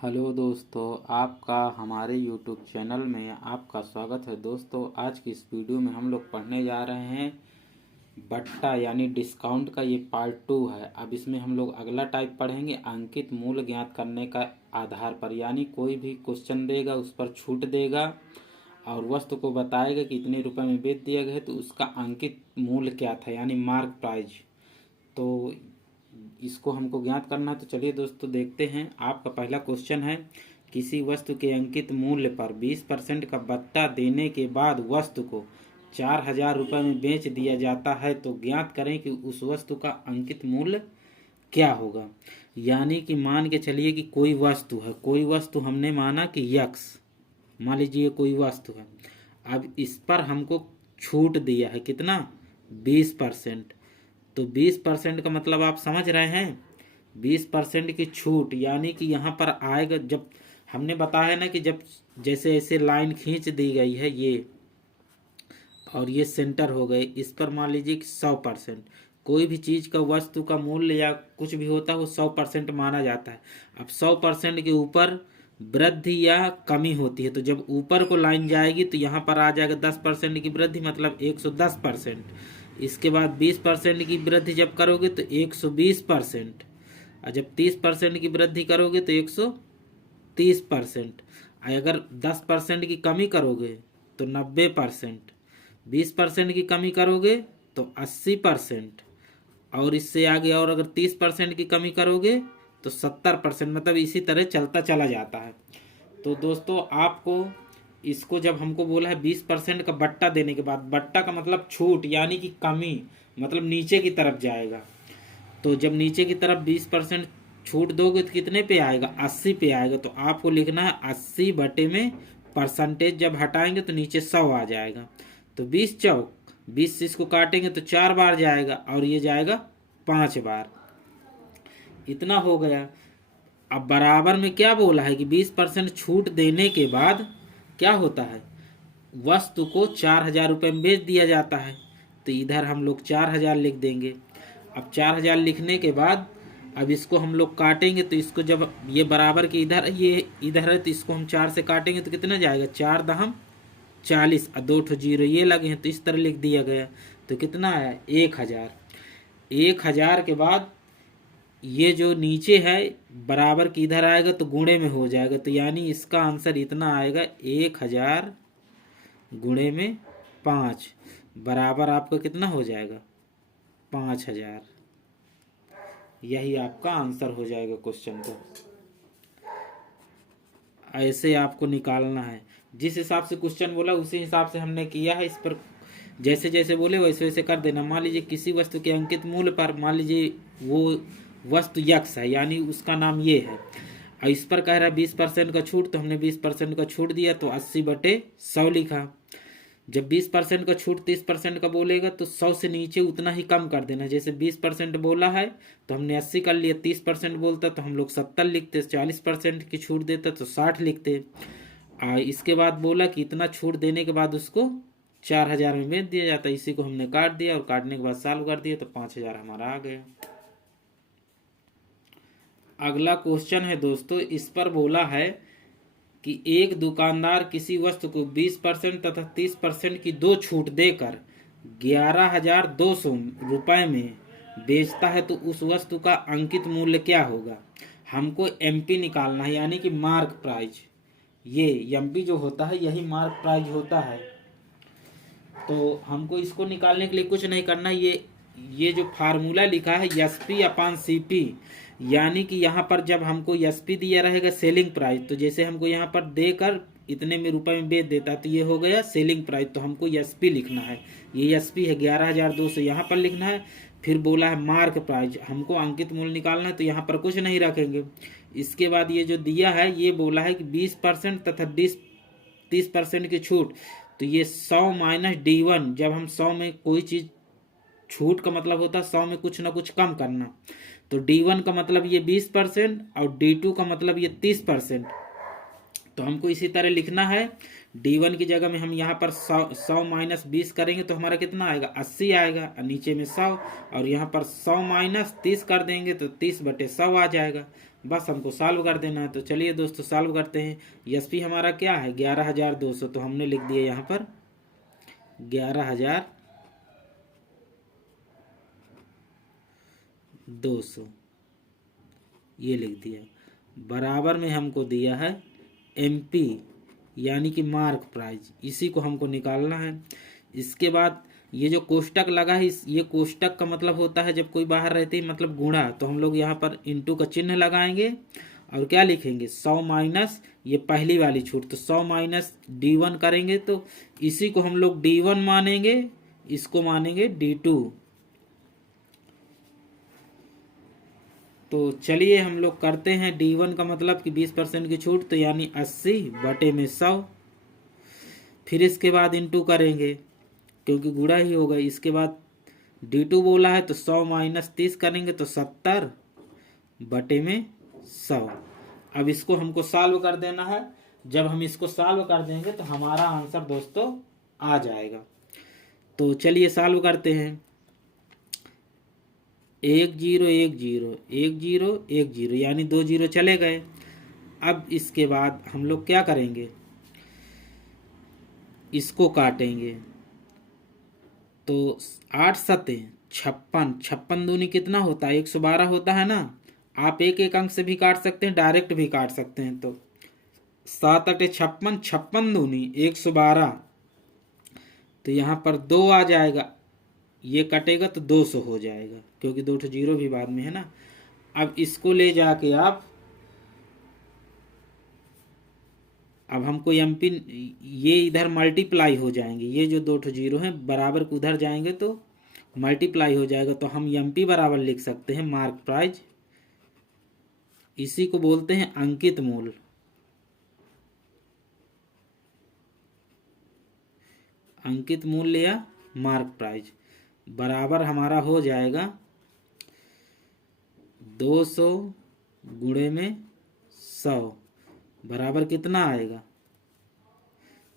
Hello दोस्तों, आपका हमारे यूट्यूब चैनल में आपका स्वागत है। दोस्तों, आज की इस वीडियो में हम लोग पढ़ने जा रहे हैं बट्टा यानी डिस्काउंट का। ये पार्ट 2 है। अब इसमें हम लोग अगला टाइप पढ़ेंगे, अंकित मूल्य ज्ञात करने का आधार पर। यानी कोई भी क्वेश्चन देगा, उस पर छूट देगा और वस्तु को बताएगा कि इतने रुपए में बेच दिया गया है, तो उसका अंकित मूल्य क्या था यानी मार्क प्राइज। तो इसको हमको ज्ञात करना है। तो चलिए दोस्तों देखते हैं। आपका पहला क्वेश्चन है, किसी वस्तु के अंकित मूल्य पर 20% का बट्टा देने के बाद वस्तु को 4,000 रुपये में बेच दिया जाता है, तो ज्ञात करें कि उस वस्तु का अंकित मूल्य क्या होगा। यानी कि मान के चलिए कि कोई वस्तु है, कोई वस्तु हमने माना कि यक्स, मान लीजिए कोई वस्तु है। अब इस पर हमको छूट दिया है कितना, 20%। तो 20% का मतलब आप समझ रहे हैं, 20% की छूट। यानी कि यहाँ पर आएगा, जब हमने बताया ना कि जब जैसे ऐसे लाइन खींच दी गई है ये, और ये सेंटर हो गए, इस पर मान लीजिए कि 100%। कोई भी चीज़ का वस्तु का मूल्य या कुछ भी होता है वो 100% माना जाता है। अब 100% के ऊपर वृद्धि या कमी होती है, तो जब ऊपर को लाइन जाएगी तो यहाँ पर आ जाएगा 10% की वृद्धि, मतलब 110%। इसके बाद 20% की वृद्धि जब करोगे तो 120%, और जब 30% की वृद्धि करोगे तो 130%। अगर 10% की कमी करोगे तो 90%, 20% की कमी करोगे तो 80%, और इससे आगे और अगर 30% की कमी करोगे तो 70%। मतलब इसी तरह चलता चला जाता है। तो दोस्तों आपको इसको जब हमको बोला है 20% का बट्टा देने के बाद, बट्टा का मतलब छूट यानी कि कमी, मतलब नीचे की तरफ जाएगा। तो जब नीचे की तरफ 20% छूट दोगे तो कितने पे आएगा, 80 पे आएगा। तो आपको लिखना है 80 बटे में परसेंटेज जब हटाएंगे तो नीचे 100 आ जाएगा। तो 20 चौक 20 से इसको काटेंगे तो 4 बार जाएगा, और ये जाएगा 5 बार। इतना हो गया। अब बराबर में क्या बोला है कि 20% छूट देने के बाद क्या होता है, वस्तु को 4,000 रुपये में बेच दिया जाता है। तो इधर हम लोग 4,000 लिख देंगे। अब 4,000 लिखने के बाद अब इसको हम लोग काटेंगे, तो इसको जब ये बराबर के इधर, ये इधर है, तो इसको हम 4 से काटेंगे तो कितना जाएगा, 4 दहम 40 और 2 ठो जीरो ये लगे हैं, तो इस तरह लिख दिया गया। तो कितना आया, 1,000। 1,000 के बाद ये जो नीचे है बराबर की इधर आएगा तो गुणे में हो जाएगा। तो यानी इसका आंसर इतना आएगा, 1,000 गुणे में 5 बराबर आपका कितना हो जाएगा, 5,000। यही आपका आंसर हो जाएगा क्वेश्चन का। ऐसे आपको निकालना है। जिस हिसाब से क्वेश्चन बोला उसी हिसाब से हमने किया है। इस पर जैसे जैसे बोले वैसे वैसे कर देना। मान लीजिए किसी वस्तु के अंकित मूल्य पर, मान लीजिए वो वस्तु यक्स है, यानी उसका नाम ये है, और इस पर कह रहा है 20% का छूट, तो हमने 20% का छूट दिया तो 80 बटे 100 लिखा। जब 20% का छूट 30% का बोलेगा तो 100 से नीचे उतना ही कम कर देना। जैसे 20% बोला है तो हमने 80 कर लिया, 30% बोलता तो हम लोग 70 लिखते, 40% की छूट देता तो 60 लिखते। इसके बाद बोला कि इतना छूट देने के बाद उसको 4,000 में बेच दिया जाता। इसी को हमने काट दिया और काटने के बाद सॉल्व कर दिया तो 5,000 हमारा आ गया। अगला क्वेश्चन है दोस्तों, इस पर बोला है कि एक दुकानदार किसी वस्तु को 20% तथा 30% की दो छूट देकर 11,200 रुपये में बेचता है, तो उस वस्तु का अंकित मूल्य क्या होगा। हमको एमपी निकालना है, यानी कि मार्क प्राइज। ये एमपी जो होता है यही मार्क प्राइज होता है। तो हमको इसको निकालने के लिए कुछ नहीं करना। ये जो फार्मूला लिखा है एसपी अपान सीपी, यानी कि यहाँ पर जब हमको एसपी दिया रहेगा सेलिंग प्राइस, तो जैसे हमको यहाँ पर देकर इतने में रुपए में बेच देता तो ये हो गया सेलिंग प्राइस। तो हमको एसपी लिखना है, ये एसपी है 11,200 यहाँ पर लिखना है। फिर बोला है मार्क प्राइस, हमको अंकित मूल्य निकालना है, तो यहाँ पर कुछ नहीं रखेंगे। इसके बाद ये जो दिया है ये बोला है कि 20% तथा 30% की छूट, तो ये 100 माइनस D1। जब हम 100 में कोई चीज छूट का मतलब होता है 100 में कुछ ना कुछ कम करना, तो D1 का मतलब ये 20% और D2 का मतलब ये 30%। तो हमको इसी तरह लिखना है। D1 की जगह में हम यहाँ पर 100 माइनस 20 करेंगे तो हमारा कितना आएगा, 80 आएगा, और नीचे में 100, और यहाँ पर 100 माइनस 30 कर देंगे तो 30 बटे 100 आ जाएगा। बस हमको सॉल्व कर देना है। तो चलिए दोस्तों सॉल्व करते हैं। एसपी हमारा क्या है 11,200, तो हमने लिख दिया यहाँ पर 11,200 ये लिख दिया। बराबर में हमको दिया है एमपी यानी कि मार्क प्राइस, इसी को हमको निकालना है। इसके बाद ये जो कोष्टक लगा है ये कोष्टक का मतलब होता है जब कोई बाहर रहते ही मतलब गुणा, तो हम लोग यहाँ पर इंटू का चिन्ह लगाएंगे और क्या लिखेंगे 100 माइनस ये पहली वाली छूट, तो 100 माइनस D1 करेंगे तो इसी को हम लोग D1 मानेंगे, इसको मानेंगे D2। तो चलिए हम लोग करते हैं। D1 का मतलब कि 20% की छूट, तो यानी 80 बटे में 100। फिर इसके बाद इंटू करेंगे क्योंकि गुणा ही होगा। इसके बाद D2 बोला है तो 100 माइनस 30 करेंगे तो 70 बटे में 100। अब इसको हमको सॉल्व कर देना है। जब हम इसको सॉल्व कर देंगे तो हमारा आंसर दोस्तों आ जाएगा। तो चलिए सॉल्व करते हैं। 1 0 1 0 1 0 1 0 यानी 2 0 चले गए। अब इसके बाद हम लोग क्या करेंगे, इसको काटेंगे। तो 8 सते 56, 56 दूनी कितना होता है 112 होता है ना। आप एक एक अंक से भी काट सकते हैं, डायरेक्ट भी काट सकते हैं। तो 7 अटे 56, 56 दूनी 112, तो यहाँ पर 2 आ जाएगा, ये कटेगा तो 200 हो जाएगा क्योंकि 2 जीरो भी बाद में है ना। अब इसको ले जाके आप, अब हमको एमपी ये इधर मल्टीप्लाई हो जाएंगे, ये जो 2 जीरो हैं बराबर को उधर जाएंगे तो मल्टीप्लाई हो जाएगा, तो हम एमपी बराबर लिख सकते हैं मार्क प्राइस। इसी को बोलते हैं अंकित मूल्य। अंकित मूल्य या मार्क प्राइस बराबर हमारा हो जाएगा 200 गुणे में 100 बराबर कितना आएगा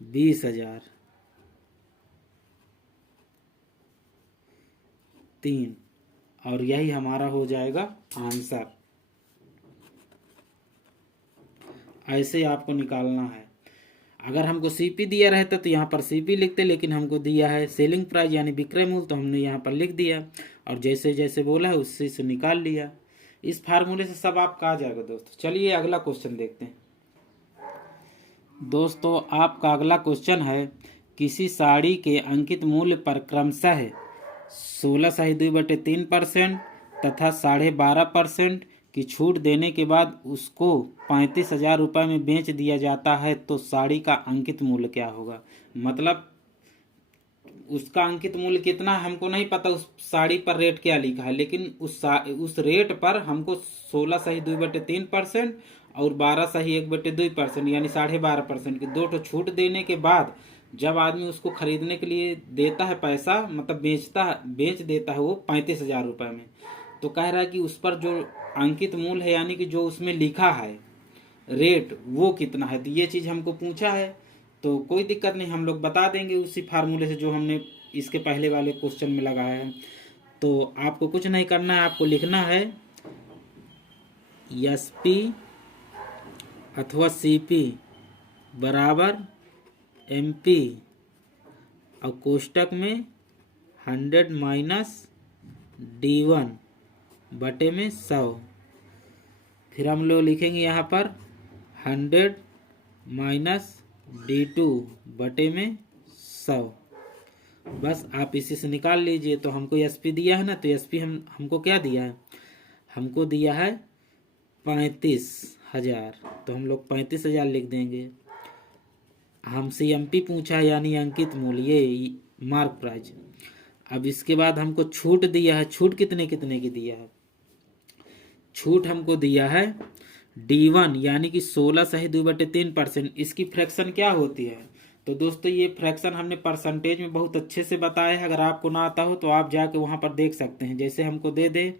20,003। और यही हमारा हो जाएगा आंसर। ऐसे आपको निकालना है। अगर हमको सीपी दिया रहता तो यहाँ पर सीपी लिखते, लेकिन हमको दिया है सेलिंग प्राइस यानी विक्रय मूल्य, तो हमने यहाँ पर लिख दिया और जैसे जैसे बोला है उससे से निकाल लिया। इस फार्मूले से सब आपका आ जाएगा दोस्तों। चलिए अगला क्वेश्चन देखते हैं। दोस्तों आपका अगला क्वेश्चन है, किसी साड़ी के अंकित मूल्य पर क्रमशः 16.2/3% तथा 12.5% की छूट देने के बाद उसको 35,000 रुपये में बेच दिया जाता है, तो साड़ी का अंकित मूल्य क्या होगा। मतलब उसका अंकित मूल्य कितना हमको नहीं पता, उस साड़ी पर रेट क्या लिखा है, लेकिन उस रेट पर हमको 16.2/3% और 12.1/2% यानी 12.5% की 2 छूट देने के बाद जब आदमी उसको खरीदने के लिए देता है पैसा, मतलब बेच देता है वो 35,000 रुपये में, तो कह रहा है कि उस पर जो अंकित मूल्य है यानी कि जो उसमें लिखा है रेट वो कितना है। तो ये चीज़ हमको पूछा है, तो कोई दिक्कत नहीं, हम लोग बता देंगे उसी फार्मूले से जो हमने इसके पहले वाले क्वेश्चन में लगाया है। तो आपको कुछ नहीं करना है, आपको लिखना है एसपी अथवा सीपी बराबर एमपी और कोष्टक में 100 माइनस D1 बटे में 100। फिर हम लोग लिखेंगे यहाँ पर 100 माइनस D2 बटे में 100। बस आप इसी से निकाल लीजिए। तो हमको एसपी दिया है ना, तो एसपी हमको क्या दिया है, हमको दिया है 35,000, तो हम लोग 35,000 लिख देंगे। हमसे एमपी पूछा है यानी अंकित मूल्य, ये मार्क प्राइस। अब इसके बाद हमको छूट दिया है, छूट कितने कितने की दिया है, छूट हमको दिया है D1 यानी कि 16.2/3%। इसकी फ्रैक्शन क्या होती है, तो दोस्तों ये फ्रैक्शन हमने परसेंटेज में बहुत अच्छे से बताया है। अगर आपको ना आता हो तो आप जाके वहां पर देख सकते हैं। जैसे हमको दे दे,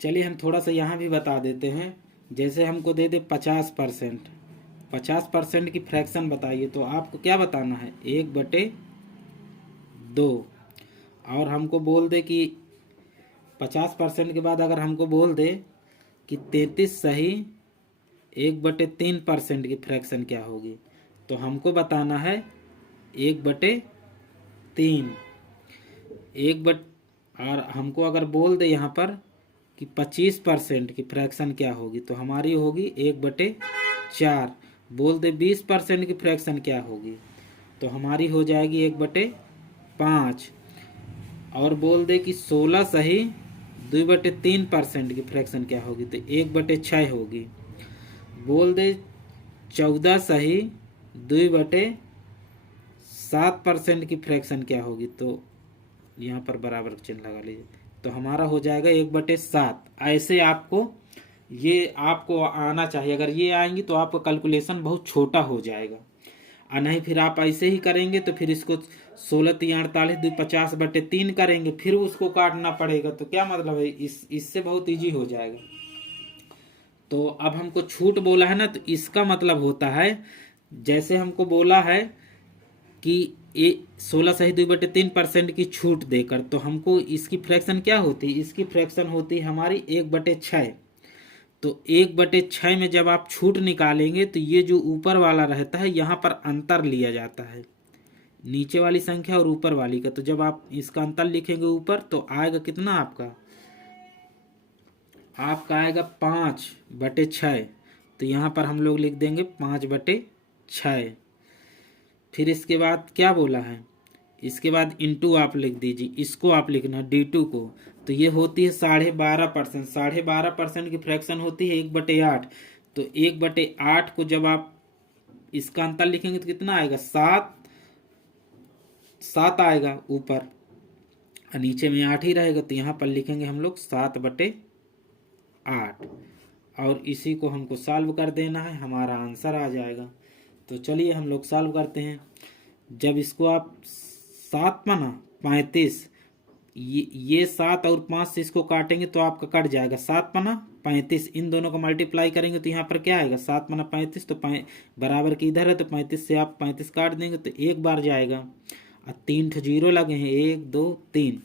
चलिए हम थोड़ा सा यहाँ भी बता देते हैं। जैसे हमको दे दे 50%, 50% की फ्रैक्शन बताइए, तो आपको क्या बताना है 1/2। और हमको बोल दे कि 50% के बाद अगर हमको बोल दे कि 33 सही 1/3% की फ्रैक्शन क्या होगी, तो हमको बताना है 1/3 और हमको अगर बोल दे यहाँ पर कि 25% की फ्रैक्शन क्या होगी, तो हमारी होगी 1/4। बोल दे 20% की फ्रैक्शन क्या होगी, तो हमारी हो जाएगी 1/5। और बोल दे कि 16 सही 2/3% की फ्रैक्शन क्या होगी, तो 1/6 होगी। बोल दे 14 सही 2/7% की फ्रैक्शन क्या होगी, तो यहाँ पर बराबर का चिन्ह लगा लीजिए, तो हमारा हो जाएगा 1/7। ऐसे आपको आना चाहिए। अगर ये आएंगी तो आपका कैलकुलेशन बहुत छोटा हो जाएगा, और नहीं फिर आप ऐसे ही करेंगे तो फिर इसको 16 3 48 2 50/3 करेंगे, फिर उसको काटना पड़ेगा, तो क्या मतलब है, इससे बहुत इजी हो जाएगा। तो अब हमको छूट बोला है ना, तो इसका मतलब होता है जैसे हमको बोला है कि 16 सही 2/3% की छूट देकर, तो हमको इसकी फ्रैक्शन क्या होती है, इसकी फ्रैक्शन होती है हमारी 1/6। तो 1/6 में जब आप छूट निकालेंगे तो ये जो ऊपर वाला रहता है यहाँ पर अंतर लिया जाता है, नीचे वाली संख्या और ऊपर वाली का। तो जब आप इसका अंतर लिखेंगे ऊपर तो आएगा कितना, आपका आएगा 5/6। तो यहाँ पर हम लोग लिख देंगे 5/6। फिर इसके बाद क्या बोला है, इसके बाद इंटू आप लिख दीजिए, इसको आप लिखना D2 को। तो ये होती है 12.5%। 12.5% की फ्रैक्शन होती है 1/8। तो 1/8 को जब आप इसका अंतर लिखेंगे तो कितना आएगा, 7 आएगा ऊपर, और नीचे में 8 ही रहेगा। तो यहाँ पर लिखेंगे हम लोग 7/8, और इसी को हमको सॉल्व कर देना है, हमारा आंसर आ जाएगा। तो चलिए हम लोग सॉल्व करते हैं। जब इसको आप 7 पना 35, ये 7 और 5 से इसको काटेंगे तो आपका कट जाएगा 7 पना 35। इन दोनों को मल्टीप्लाई करेंगे तो यहाँ पर क्या आएगा, 7 पना 35, तो बराबर की इधर है तो 35 से आप 35 काट देंगे तो एक बार जाएगा, और 3 0 लगे हैं, 1 2 3,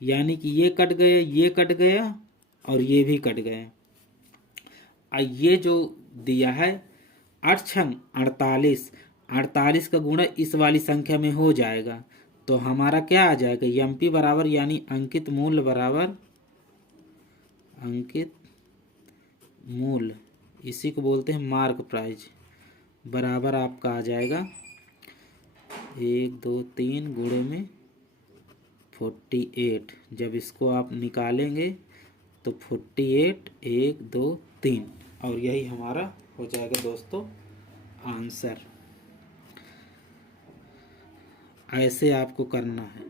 यानी कि ये कट गए, ये कट गया और ये भी कट गए। ये जो दिया है 8 छंग 48, 48 का गुणा इस वाली संख्या में हो जाएगा, तो हमारा क्या आ जाएगा, MP बराबर यानी अंकित मूल्य बराबर अंकित मूल्य, इसी को बोलते हैं मार्क प्राइज, बराबर आपका आ जाएगा 1 2 3 गुणे में 48। जब इसको आप निकालेंगे तो 48 1 2 3, और यही हमारा हो जाएगा दोस्तों आंसर। ऐसे आपको करना है।